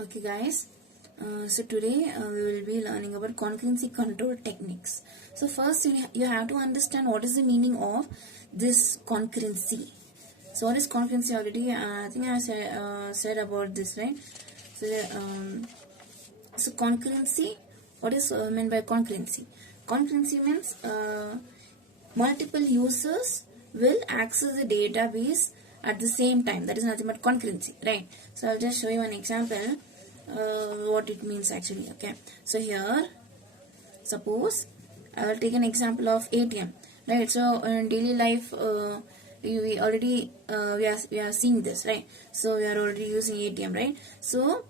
Okay guys, so today we will be learning about concurrency control techniques. So first you have to understand what is the meaning of this concurrency. So what is concurrency already? I think I said about this, right? So, so concurrency, what is meant by concurrency? Concurrency means multiple users will access the database at the same time. That is nothing but concurrency, right? So I'll just show you an example what it means actually. Okay, so here suppose I will take an example of ATM, right? So in daily life we already we are seeing this, right? So we are already using ATM, right? So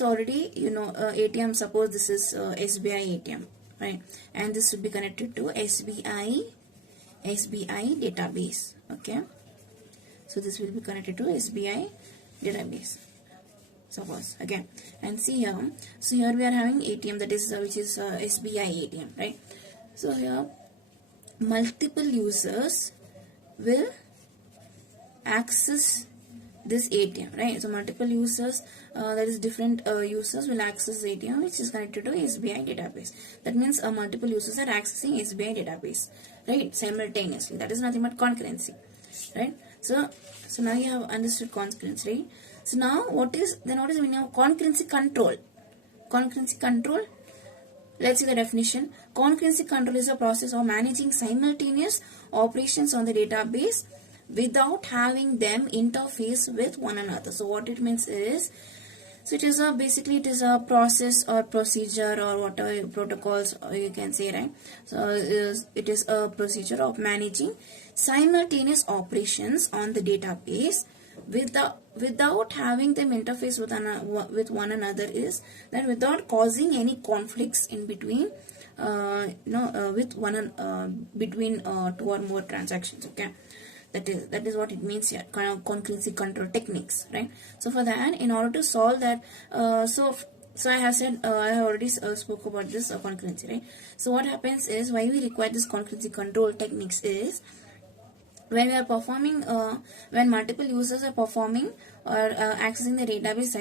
already you know ATM, suppose this is SBI ATM, right? And this should be connected to SBI database. Okay, so this will be connected to SBI database, suppose. Okay, and see here, so here we are having ATM, that is which is SBI ATM, right? So here multiple users will access this ATM, right? So multiple users, that is different users will access the ATM which is connected to SBI database. That means multiple users are accessing SBI database, right, simultaneously. That is nothing but concurrency, right? So now you have understood concurrency, right? So now what is the meaning of concurrency control? Concurrency control, let's see the definition. Concurrency control is a process of managing simultaneous operations on the database without having them interface with one another. So what it means is, so it is basically it is a process or procedure or whatever protocols you can say, right? So it is a procedure of managing simultaneous operations on the database without having them interface with one another, is that without causing any conflicts in between between two or more transactions. Okay, that is what it means here, kind of concurrency control techniques, right? So for that, in order to solve that, so I have said I have already spoke about this concurrency, right? So what happens is, why we require this concurrency control techniques is, when we are performing, when multiple users are performing or accessing the database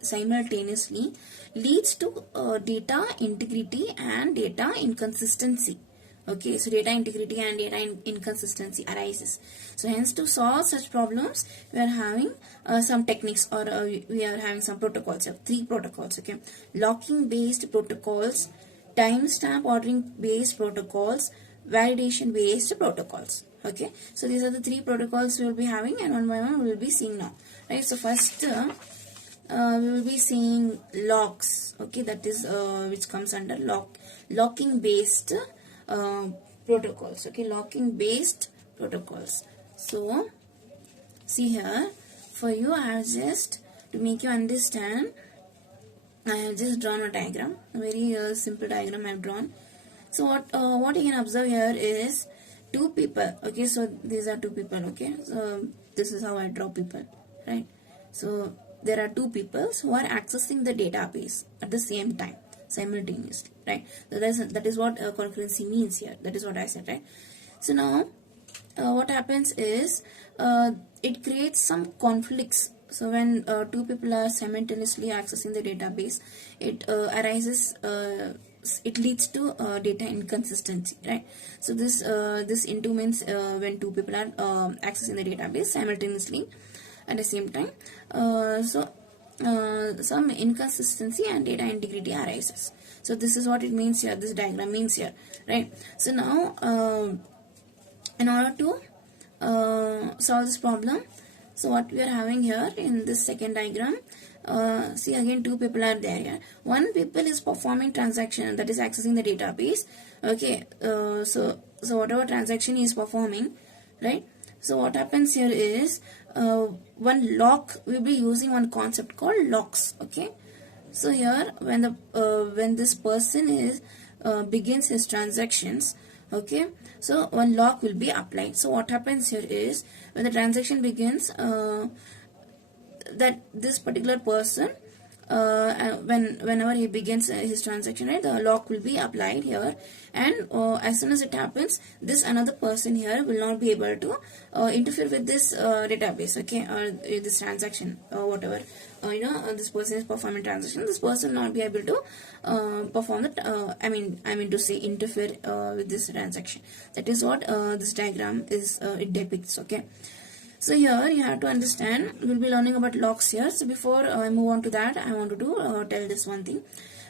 simultaneously, leads to data integrity and data inconsistency. Okay, so data integrity and data inconsistency arises. So hence, to solve such problems, we are having some techniques, or we are having some protocols. We have 3 protocols. Okay, locking based protocols, timestamp ordering based protocols, validation based protocols. Okay, so these are the 3 protocols we will be having, and one by one we will be seeing now, right? So first we will be seeing locks. Okay, that is which comes under locking based protocols. Okay, locking based protocols. So see here, for you, I have just, to make you understand, I have just drawn a diagram, a very simple diagram I have drawn. So what you can observe here is 2 people. Okay, so these are 2 people. Okay, so this is how I draw people, right? So there are 2 people who are accessing the database at the same time, simultaneously, right? So that is what concurrency means here. That is what I said, right? So now what happens is, it creates some conflicts. So when 2 people are simultaneously accessing the database, it arises it leads to data inconsistency, right? So this into means when 2 people are accessing the database simultaneously at the same time, some inconsistency and data integrity arises. So this is what it means here, this diagram means here, right? So now in order to solve this problem, so what we are having here in this second diagram, see again 2 people are there here. One people is performing transaction, that is accessing the database. Okay, so whatever transaction he is performing, right? So what happens here is, one lock, we will be using one concept called locks. Okay, so here when this person is begins his transactions, okay, so one lock will be applied. So what happens here is, when the transaction begins, that this particular person whenever he begins his transaction, right, the lock will be applied here, and as soon as it happens, this another person here will not be able to interfere with this database, okay, or this transaction, or whatever this person is performing transaction. This person will not be able to perform the I mean to say interfere with this transaction. That is what this diagram is it depicts, okay. So here you have to understand, we'll be learning about locks here. So before I move on to that, I want to tell this one thing.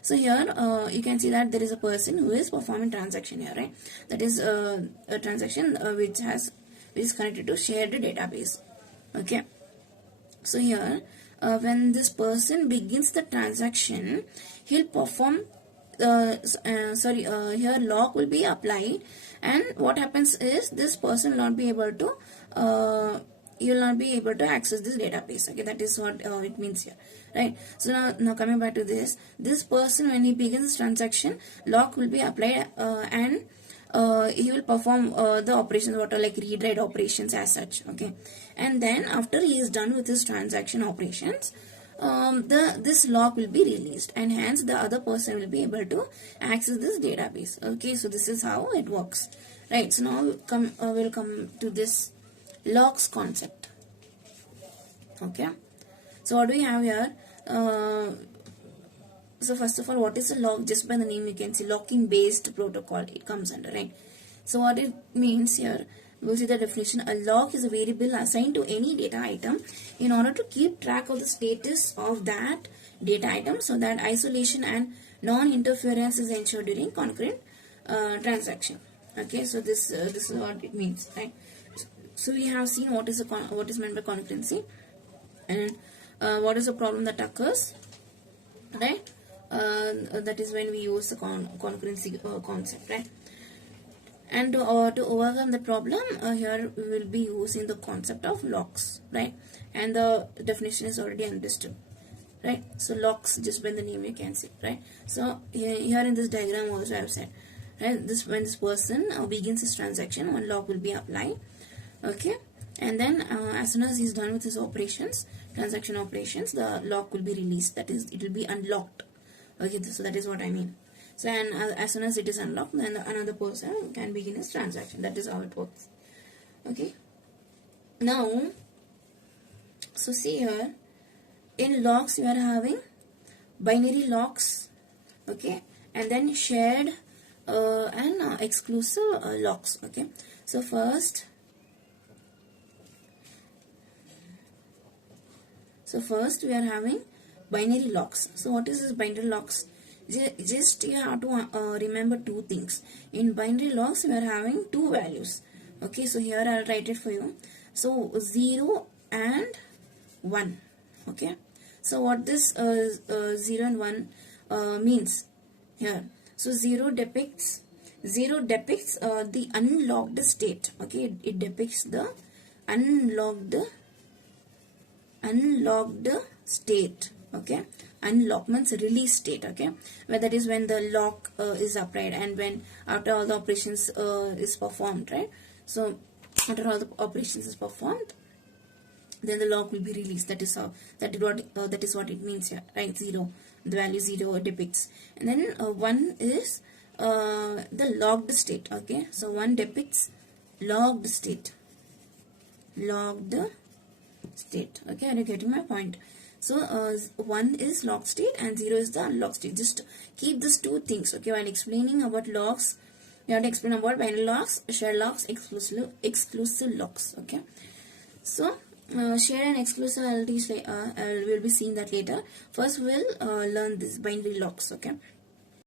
So here you can see that there is a person who is performing transaction here, right? That is a transaction which is connected to shared database. Okay. So here when this person begins the transaction, he'll perform here lock will be applied, and what happens is this person will not be able to you will not be able to access this database, okay. That is what it means here, right? So now coming back to this person, when he begins this transaction, lock will be applied, and he will perform the operations, what are like read write operations as such, okay. And then after he is done with his transaction operations, this lock will be released, and hence the other person will be able to access this database, okay. So this is how it works, right? So now we'll come to this locks concept, okay. So what do we have here? So first of all, what is a lock? Just by the name you can see locking based protocol it comes under, right? So what it means here, we'll see the definition. A lock is a variable assigned to any data item in order to keep track of the status of that data item, so that isolation and non-interference is ensured during concurrent transaction, okay. So this is what it means, right? So we have seen what is meant by concurrency, and what is the problem that occurs, right? That is when we use the concurrency concept, right? And to overcome the problem, here we will be using the concept of locks, right? And the definition is already understood, right? So locks, just by the name you can see, right? So here in this diagram also I have said, right, when this person begins his transaction, one lock will be applied, okay. And then as soon as he is done with his operations, transaction operations, the lock will be released, that is, it will be unlocked, okay. So that is what I mean. So and as soon as it is unlocked, then another person can begin his transaction. That is how it works, okay. Now so see here, in locks you are having binary locks, okay, and then shared and exclusive locks, okay. So first we are having binary locks. So what is this binary locks? Just you have to remember two things. In binary locks we are having two values, okay. So here I'll write it for you. So 0 and 1, okay. So what this 0 and 1 means here? So 0 depicts the unlocked state, okay. It depicts the unlocked state, okay. Unlock means release state, okay, where that is when the lock is applied, and when after all the operations is performed, right? So after all the operations is performed, then the lock will be released. That is what it means here, right? 0, the value 0 depicts, and then 1 is the locked state, okay. So 1 depicts locked state, okay. Are you getting my point? So 1 is locked state and 0 is the unlocked state. Just keep these two things, okay. While explaining about locks, you have to explain about binary locks, shared locks, exclusive locks, okay. So shared and exclusive we'll be seeing that later. First we'll learn this binary locks, okay.